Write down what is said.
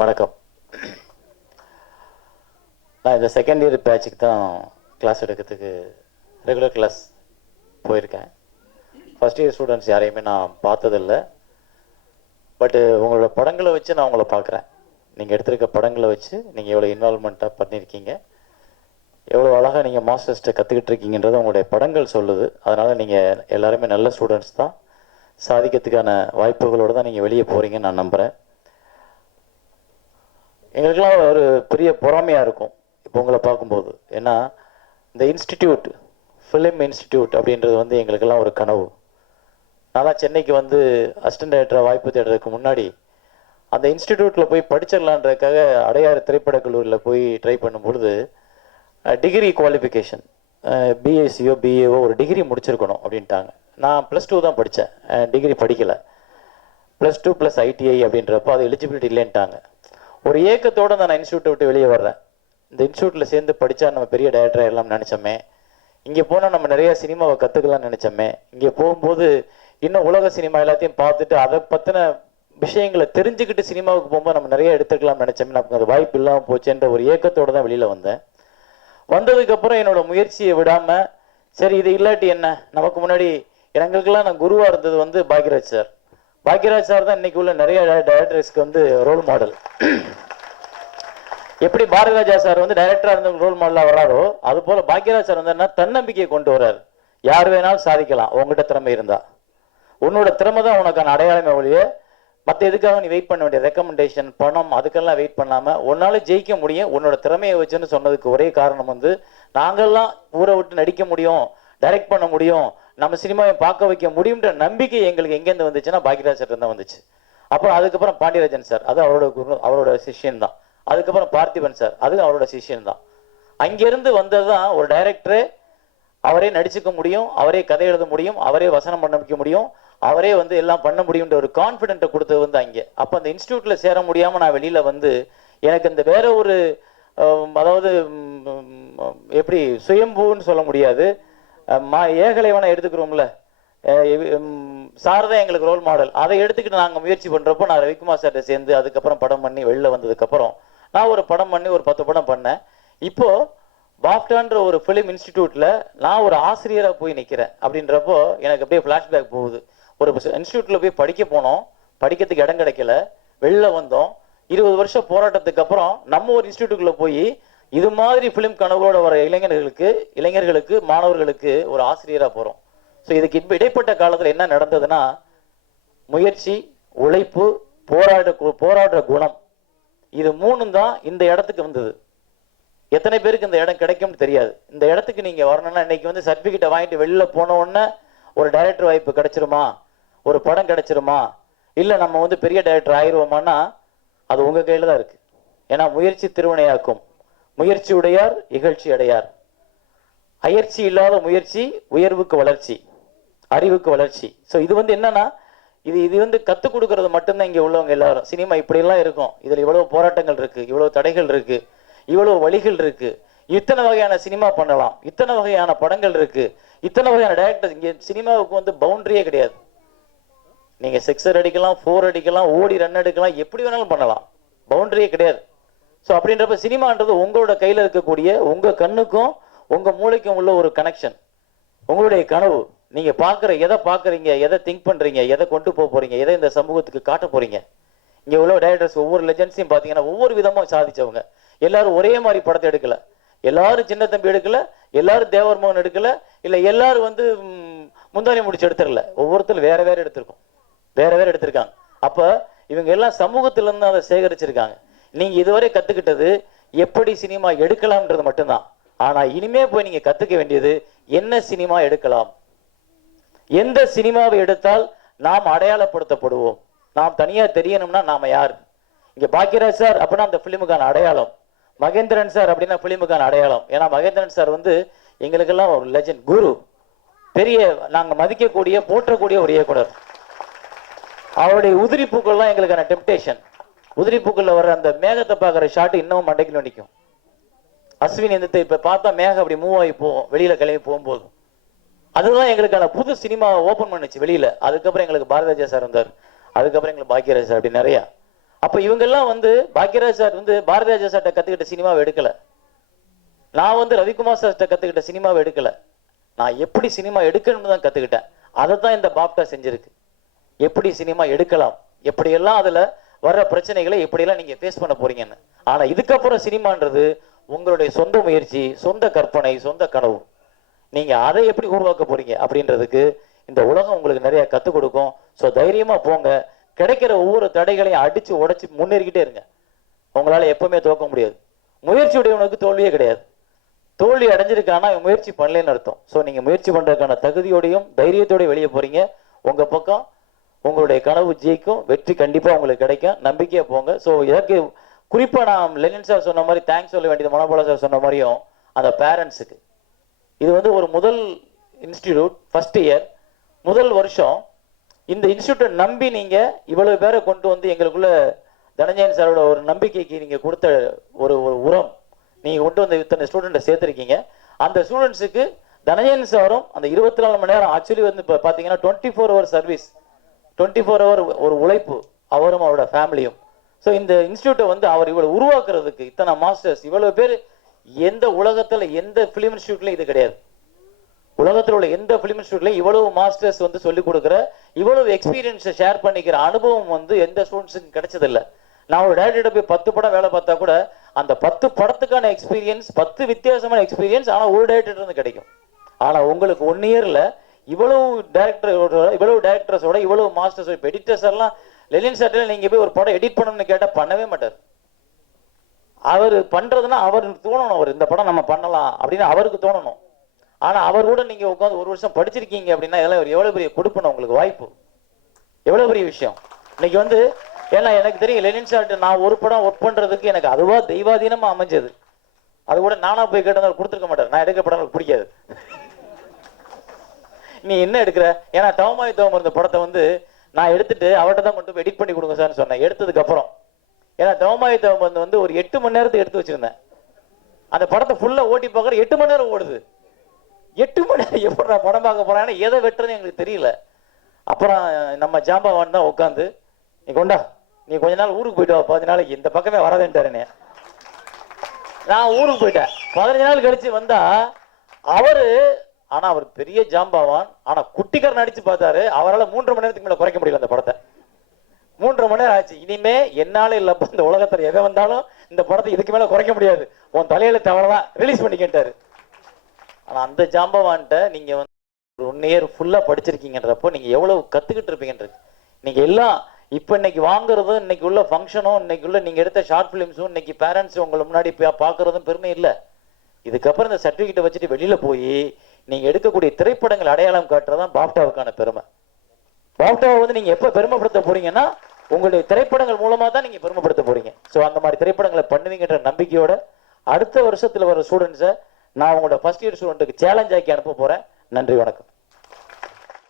வணக்கம். நான் இந்த செகண்ட் இயர் பேட்சுக்கு தான் கிளாஸ் எடுக்கிறதுக்கு ரெகுலர் கிளாஸ் போயிருக்கேன். ஃபஸ்ட் இயர் ஸ்டூடெண்ட்ஸ் யாரையுமே நான் பார்த்ததில்லை. பட்டு உங்களோட படங்களை வச்சு நான் உங்களை பார்க்குறேன். நீங்கள் எடுத்திருக்க படங்களை வச்சு நீங்கள் எவ்வளோ இன்வால்மெண்ட்டாக பண்ணியிருக்கீங்க, எவ்வளோ அழகாக நீங்கள் மாஸ்டர்ஸ்ட்டை கற்றுக்கிட்டு இருக்கீங்கன்றது உங்களுடைய படங்கள் சொல்லுது. அதனால் நீங்கள் எல்லாருமே நல்ல ஸ்டூடெண்ட்ஸ் தான், சாதிக்கிறதுக்கான வாய்ப்புகளோடு தான் நீங்கள் வெளியே போகிறீங்கன்னு நான் நம்புகிறேன். எங்களுக்கெல்லாம் ஒரு பெரிய பொறாமையாக இருக்கும் இப்போ உங்களை பார்க்கும்போது. ஏன்னா இந்த இன்ஸ்டிடியூட், ஃபிலிம் இன்ஸ்டிடியூட் அப்படின்றது வந்து எங்களுக்கெல்லாம் ஒரு கனவு. நான் சென்னைக்கு வந்து அசிஸ்டன்ட் டைரக்டராக வாய்ப்பு தேடுறதுக்கு முன்னாடி அந்த இன்ஸ்டிடியூட்டில் போய் படிச்சிடலான்றதுக்காக அடையாறு திரைப்படக் கல்லூரியில் போய் ட்ரை பண்ணும்பொழுது டிகிரி குவாலிஃபிகேஷன் பிஎஸ்சியோ பிஏஓ ஒரு டிகிரி முடிச்சிருக்கணும் அப்படின்ட்டாங்க. நான் +2 தான் படித்தேன், டிகிரி படிக்கலை. +2 + ITI அப்படின்றப்போ அது எலிஜிபிலிட்டி இல்லைன்ட்டாங்க. ஒரு ஏக்கத்தோடு நான் இன்ஸ்டியூட்டை விட்டு வெளியே வர்றேன். இந்த இன்ஸ்டியூட்டில் சேர்ந்து படித்தா நம்ம பெரிய டைரக்டராக எல்லாம் நினச்சோமே, இங்கே போனால் நம்ம நிறையா சினிமாவை கற்றுக்கலாம்னு நினச்சோமே, இங்கே போகும்போது இன்னும் உலக சினிமா எல்லாத்தையும் பார்த்துட்டு அதை பற்றின விஷயங்களை தெரிஞ்சுக்கிட்டு சினிமாவுக்கு போகும்போது நம்ம நிறைய எடுத்துக்கலாம்னு நினச்சோமே, நமக்கு அது வாய்ப்பு இல்லாமல் போச்சுன்ற ஒரு ஏக்கத்தோடு தான் வெளியில் வந்தேன். வந்ததுக்கப்புறம் என்னோட முயற்சியை விடாமல், சரி இது இல்லாட்டி என்ன, நமக்கு முன்னாடி எங்களுக்கெல்லாம் நான் குருவாக இருந்தது வந்து பாக்யராஜ் சார். பாக்யராஜ் சார் தான் இன்னைக்கு உள்ள நிறைய டைரக்டர்ஸ்க்கு வந்து ரோல் மாடல். எப்படி பாரதிராஜா சார் வந்து டைரக்டரா இருந்த ரோல் மாடலாக வராரோ, அது போல பாக்யராஜ் சார் வந்து தன்னம்பிக்கையை கொண்டு வர்றாரு. யார் வேணாலும் சாதிக்கலாம் உங்ககிட்ட திறமை இருந்தா. உன்னோட திறமை தான் உனக்கான அடையாளமே ஒழிய மற்ற எதுக்காக நீ வெயிட் பண்ண வேண்டிய ரெக்கமெண்டேஷன் பணம் அதுக்கெல்லாம் வெயிட் பண்ணாமல் உன்னால ஜெயிக்க முடியும் உன்னோட திறமையை வச்சுன்னு சொன்னதுக்கு ஒரே காரணம் வந்து நாங்கள்லாம் ஊரை விட்டு நடிக்க முடியும், டைரக்ட் பண்ண முடியும், நம்ம சினிமாவை பார்க்க வைக்க முடியும்ன்ற நம்பிக்கை எங்களுக்கு எங்கேருந்து வந்துச்சுன்னா பாக்யராஜ் சார் தான் வந்துச்சு. அப்புறம் அதுக்கப்புறம் பாண்டியராஜன் சார், அது அவரோட சிஷ்யன் தான். அதுக்கப்புறம் பார்த்திபன் சார், அது அவரோட சிஷ்யன் தான். அங்கிருந்து வந்தது தான் ஒரு டைரக்டரே அவரே நடிச்சுக்க முடியும், அவரே கதை எழுத முடியும், அவரே வசனம் பண்ண வைக்க முடியும், அவரே வந்து எல்லாம் பண்ண முடியும்ன்ற ஒரு கான்ஃபிடென்ட்டை கொடுத்தது வந்து அங்கே. அப்போ அந்த இன்ஸ்டியூட்ல சேர முடியாமல் நான் வெளியில வந்து எனக்கு இந்த வேற ஒரு அதாவது எப்படி சுயம்பூன்னு சொல்ல முடியாது, ஏகலைவனை எடுத்துக்கிறோம்ல, சார் தான் எங்களுக்கு ரோல் மாடல். அதை எடுத்துக்கிட்டு நாங்கள் முயற்சி பண்ணுறப்போ நான் ரவிக்குமார் சார்கிட்ட சேர்ந்து அதுக்கப்புறம் படம் பண்ணி வெளில வந்ததுக்கப்புறம் நான் ஒரு படம் பண்ணி ஒரு 10 படம் பண்ணேன். இப்போ பாப்டான்ற ஒரு ஃபிலிம் இன்ஸ்டிடியூட்டில் நான் ஒரு ஆசிரியராக போய் நிற்கிறேன். அப்படின்றப்போ எனக்கு அப்படியே ஃப்ளாஷ்பேக் போகுது. ஒரு இன்ஸ்டியூட்டில் போய் படிக்க போனோம், படிக்கிறதுக்கு இடம் கிடைக்கல, வெளில வந்தோம். 20 வருஷம் போராட்டத்துக்கு அப்புறம் நம்ம ஒரு இன்ஸ்டியூட்டுக்குள்ளே போய் இது மாதிரி ஃபிலிம் கனவோட வர இளைஞர்களுக்கு மாணவர்களுக்கு ஒரு ஆசிரியராக போகிறோம். ஸோ இதுக்கு இடைப்பட்ட காலத்தில் என்ன நடந்ததுன்னா, முயற்சி, உழைப்பு, போராடுற குணம், இது 3 தான் இந்த இடத்துக்கு வந்தது. எத்தனை பேருக்கு இந்த இடம் கிடைக்கும்னு தெரியாது. இந்த இடத்துக்கு நீங்க வரணும்னா இன்னைக்கு வந்து சர்டிபிகேட்டை வாங்கிட்டு வெளில போன உடனே ஒரு டைரக்டர் வாய்ப்பு கிடைச்சிருமா, ஒரு படம் கிடைச்சிருமா, இல்லை நம்ம வந்து பெரிய டைரக்டர் ஆயிடுவோமான்னா அது உங்க கையில தான் இருக்கு. ஏன்னா முயற்சி திருவினையாக்கும், முயற்சி உடையார் இகழ்ச்சி அடையார். அயற்சி இல்லாத முயற்சி உயர்வுக்கு வளர்ச்சி, அறிவுக்கு வளர்ச்சி. ஸோ இது வந்து என்னன்னா, இது வந்து கற்றுக் கொடுக்கறது மட்டும்தான் இங்கே உள்ளவங்க எல்லாரும். சினிமா இப்படியெல்லாம் இருக்கும், இதில் இவ்வளவு போராட்டங்கள் இருக்கு, இவ்வளவு தடைகள் இருக்கு, இவ்வளவு வழிகள் இருக்கு, இத்தனை வகையான சினிமா பண்ணலாம், இத்தனை வகையான படங்கள் இருக்கு, இத்தனை வகையான டைரக்டர். இங்கே சினிமாவுக்கு வந்து பவுண்டரியே கிடையாது. நீங்க 6 அடிக்கலாம், 4 அடிக்கலாம், ஓடி ரன் எடுக்கலாம், எப்படி வேணாலும் பண்ணலாம், பவுண்டரியே கிடையாது. ஸோ அப்படின்றப்ப சினிமான்றது உங்களோட கையில் இருக்கக்கூடிய உங்க கண்ணுக்கும் உங்க மூளைக்கும் உள்ள ஒரு கனெக்ஷன், உங்களுடைய கனவு. நீங்க பார்க்குற எதை பார்க்குறீங்க, எதை திங்க் பண்றீங்க, எதை கொண்டு போக போறீங்க, எதை இந்த சமூகத்துக்கு காட்ட போறீங்க. இங்க உள்ள டைரக்டர்ஸ் ஒவ்வொரு லெஜெண்ட்ஸையும் பார்த்தீங்கன்னா ஒவ்வொரு விதமும் சாதிச்சவங்க. எல்லாரும் ஒரே மாதிரி படத்தை எடுக்கல, எல்லாரும் சின்ன தம்பி எடுக்கல, எல்லாரும் தேவர் மோகன் எடுக்கல, இல்லை எல்லாரும் வந்து முந்தானி முடிச்சு எடுத்துடல, ஒவ்வொருத்தரும் வேற வேற எடுத்திருக்காங்க. அப்ப இவங்க எல்லாம் சமூகத்துல இருந்து அதை சேகரிச்சிருக்காங்க. நீங்க இதுவரை கத்துக்கிட்டது எப்படி சினிமா எடுக்கலாம்ன்றது மட்டும்தான். ஆனா இனிமே போய் நீங்க கத்துக்க வேண்டியது என்ன சினிமா எடுக்கலாம், எந்த சினிமாவை எடுத்தால் நாம் அடையாளப்படுத்தப்படுவோம், நாம் தனியா தெரியணும்னா நாம யார். இங்க பாக்யராஜ் சார் அப்படின்னா அந்த பிலிமுக்கான அடையாளம், மகேந்திரன் சார் அப்படின்னா பிலிமுக்கான அடையாளம். ஏன்னா மகேந்திரன் சார் வந்து எங்களுக்கெல்லாம் ஒரு லெஜண்ட், குரு, பெரிய நாங்க மதிக்கக்கூடிய போற்றக்கூடிய ஒரு இயக்குனர். அவருடைய உதிரி பூக்கள்லாம் எங்களுக்கான டெம்டேஷன். உதிரி பூக்கள்ல வர அந்த மேகத்தை பார்க்குற ஷாட் இன்னமும் மண்டைக்குள்ள நிற்கும். அஸ்வின் இந்த இப்ப பார்த்தா மேகம் அப்படி மூவ் ஆகி போகும் வெளியில கிளம்பி போகும்போது. அதுதான் எங்களுக்கான புது சினிமா ஓபன் பண்ணுச்சு வெளியில. அதுக்கப்புறம் எங்களுக்கு பாரதிராஜா சார் வந்தார், அதுக்கப்புறம் எங்களுக்கு பாக்யராஜ் சார், அப்படி நிறையா. அப்ப இவங்கெல்லாம் வந்து பாக்யராஜ் சார் வந்து பாரதிராஜா சார்ட்ட கத்துக்கிட்ட சினிமாவை எடுக்கல. நான் வந்து ரவிக்குமார் சார்ட்ட கத்துக்கிட்ட சினிமாவை எடுக்கல. நான் எப்படி சினிமா எடுக்கணும்னு தான் கத்துக்கிட்டேன். அதை தான் இந்த பாப்டா செஞ்சிருக்கு. எப்படி சினிமா எடுக்கலாம், எப்படியெல்லாம் அதுல வர்ற பிரச்சனைகளை எப்படியெல்லாம் நீங்க ஃபேஸ் பண்ண போறீங்கன்னு. ஆனா இதுக்கப்புறம் சினிமான்றது உங்களுடைய சொந்த முயற்சி, சொந்த கற்பனை, சொந்த கனவு. நீங்க அதை எப்படி உருவாக்க போறீங்க அப்படின்றதுக்கு இந்த உலகம் உங்களுக்கு நிறைய கத்துக் கொடுக்கும். ஸோ தைரியமா போங்க. கிடைக்கிற ஒவ்வொரு தடைகளையும் அடிச்சு உடைச்சு முன்னேறிக்கிட்டே இருங்க. உங்களால எப்பவுமே தோக்க முடியாது. முயற்சி உடையவனுக்கு தோல்வியே கிடையாது. தோல்வி அடைஞ்சிருக்கானா முயற்சி பண்ணலன்னு அர்த்தம். ஸோ நீங்க முயற்சி பண்றதுக்கான தகுதியோடையும் தைரியத்தோடய வெளியே போறீங்க. உங்க பக்கம் உங்களுடைய கனவு ஜெயிக்கும், வெற்றி கண்டிப்பா உங்களுக்கு கிடைக்கும். நம்பிக்கையா போங்க. ஸோ இதற்கு குறிப்பா நான் லெனின் சார் சொன்ன மாதிரி தேங்க்ஸ் சொல்ல வேண்டியது, மனோபாலா சார் சொன்ன மாதிரியும் அந்த பேரண்ட்ஸுக்கு. இது வந்து ஒரு முதல் இன்ஸ்டிடியூட், ஃபர்ஸ்ட் இயர், முதல் வருஷம். இந்த இன்ஸ்டியூட்டை நம்பி நீங்க இவ்வளவு பேரை கொண்டு வந்து எங்களுக்குள்ள தனஞ்சயன் சாரோட ஒரு நம்பிக்கைக்கு நீங்க கொடுத்த ஒரு உரம் நீங்க கொண்டு வந்து இத்தனை ஸ்டூடெண்ட்டை சேர்த்திருக்கீங்க. அந்த ஸ்டூடெண்ட்ஸுக்கு தனஞ்சயன் சாரும் அந்த 24 மணி நேரம் ஆக்சுவலி வந்து இப்போ பார்த்தீங்கன்னா 24 hour சர்வீஸ், 24 hour ஒரு உழைப்பு, அவரும் அவரோட ஃபேமிலியும். ஸோ இந்த இன்ஸ்டியூட்டை வந்து அவர் இவ்வளவு உருவாக்குறதுக்கு இத்தனை மாஸ்டர்ஸ், இவ்வளவு பேர் எந்த உலகத்தில் எந்த ஃபிலிம் இன்ஸ்டியூட்லையும் இது கிடையாது. உலகத்தில் உள்ள எந்த ஃபிலிம் இன்ஸ்டியூட்லையும் இவ்வளவு மாஸ்டர்ஸ் வந்து சொல்லிக் கொடுக்குற, இவ்வளவு எக்ஸ்பீரியன்ஸை ஷேர் பண்ணிக்கிற அனுபவம் வந்து எந்த ஸ்டூடெண்ட்ஸுக்கும் கிடைச்சதில்லை. நான் ஒரு டேரக்டர்கிட்ட போய் 10 படம் வேலை பார்த்தா கூட அந்த 10 படத்துக்கான எக்ஸ்பீரியன்ஸ், 10 வித்தியாசமான எக்ஸ்பீரியன்ஸ் ஆனால் ஒரு டேரக்டர் இருந்து கிடைக்கும். ஆனால் உங்களுக்கு 1 இயர்ல இவ்வளவு டேரக்டர்ஸோட இவ்வளவு மாஸ்டர்ஸ், இப்போ எடிட்டர்ஸ் எல்லாம் லெனின் சார்ட்டில் நீங்க போய் ஒரு படம் எடிட் பண்ணணும்னு கேட்டால் பண்ணவே மாட்டார். அவர் பண்றதுன்னா அவருக்கு தோணணும், அவர் இந்த படம் நம்ம பண்ணலாம் அப்படின்னு அவருக்கு தோணணும். ஆனா அவர் கூட நீங்க உட்காந்து 1 வருஷம் படிச்சிருக்கீங்க அப்படின்னா இதெல்லாம் எவ்வளவு பெரிய கொடுப்பணும் உங்களுக்கு வாய்ப்பு, எவ்வளவு பெரிய விஷயம். இன்னைக்கு வந்து ஏன்னா எனக்கு தெரியும் லெனின் சார்ட்டு நான் ஒரு படம் ஒர்க் பண்றதுக்கு எனக்கு அதுவா தெய்வாதீனமா அமைஞ்சது. அது கூட நானா போய் கேட்டதால் கொடுத்துருக்க மாட்டேன். நான் எடுக்க படம் எனக்கு பிடிக்காது, நீ என்ன எடுக்கிற, ஏன்னா தவமாய் தவம் இருந்த படத்தை வந்து நான் எடுத்துட்டு அவர்கிட்ட தான் கொண்டு போய் எடிட் பண்ணி கொடுங்க சார்னு சொன்னேன். எடுத்ததுக்கு அப்புறம் ஏன்னா தவமாய் தவம் வந்து ஒரு 8 மணி நேரத்துக்கு எடுத்து வச்சிருந்தேன். அந்த படத்தை ஃபுல்லா ஓட்டி பார்க்குற 8 மணி நேரம் ஓடுது. 8 மணி நேரம் எப்படி நான் படம் பார்க்க போறேன், ஏன்னா எதை வெட்டுறதுன்னு எங்களுக்கு தெரியல. அப்புறம் நம்ம ஜாம்பவான் தான் உட்காந்து நீ கொண்டா, நீ கொஞ்ச நாள் ஊருக்கு போயிட்டு வா, 15 நாளைக்கு இந்த பக்கமே வராதுன்ட்டாருனே. நான் ஊருக்கு போயிட்டேன். 15 நாள் கழிச்சு வந்தா அவரு, ஆனா அவர் பெரிய ஜாம்பவான், ஆனா குட்டிக்காரன் நடிச்சு பார்த்தாரு. அவரால் 3.5 மணி நேரத்துக்கு மேல குறைக்க முடியல அந்த படத்தை. 3.5 மணி நேரம் ஆச்சு. இனிமே என்னால இல்ல, இந்த உலகத்துல எதை வந்தாலும் இந்த படத்தை இதுக்கு மேல குறைக்க முடியாது, உன் தலையில தவறதான் ரிலீஸ் பண்ணி கேட்டாரு. ஆனா அந்த ஜாம்பவான்ட்ட நீங்க வந்து 1 இயர் ஃபுல்லா படிச்சிருக்கீங்கன்றப்போ நீங்க எவ்வளவு கத்துக்கிட்டு இருப்பீங்கன்றது. நீங்க எல்லாம் இப்ப இன்னைக்கு வாங்குறதும், இன்னைக்கு உள்ள ஃபங்க்ஷனும், இன்னைக்கு உள்ள நீங்க எடுத்த ஷார்ட் பிலிம்ஸும், இன்னைக்கு பேரண்ட்ஸ் உங்களை முன்னாடி பாக்குறதும் பெருமை இல்லை. இதுக்கப்புறம் இந்த சர்டிபிகேட்டை வச்சுட்டு வெளியில போய் நீங்க எடுக்கக்கூடிய திரைப்படங்கள் அடையாளம் காட்டுறதான் பாப்டாவுக்கான பெருமை. பாப்டாவை வந்து நீங்க எப்ப பெருமைப்படுத்த போறீங்கன்னா உங்களுடைய திரைப்படங்கள் மூலமா தான் நீங்க பெருமைப்படுத்த போறீங்க. ஸோ அந்த மாதிரி திரைப்படங்களை பண்ணுவீங்கன்ற நம்பிக்கையோட அடுத்த வருஷத்துல வர ஸ்டூடெண்ட்ஸை நான் உங்களோட ஃபர்ஸ்ட் இயர் ஸ்டூடெண்ட்டுக்கு சேலஞ்ச் ஆக்கி அனுப்ப போறேன். நன்றி, வணக்கம்.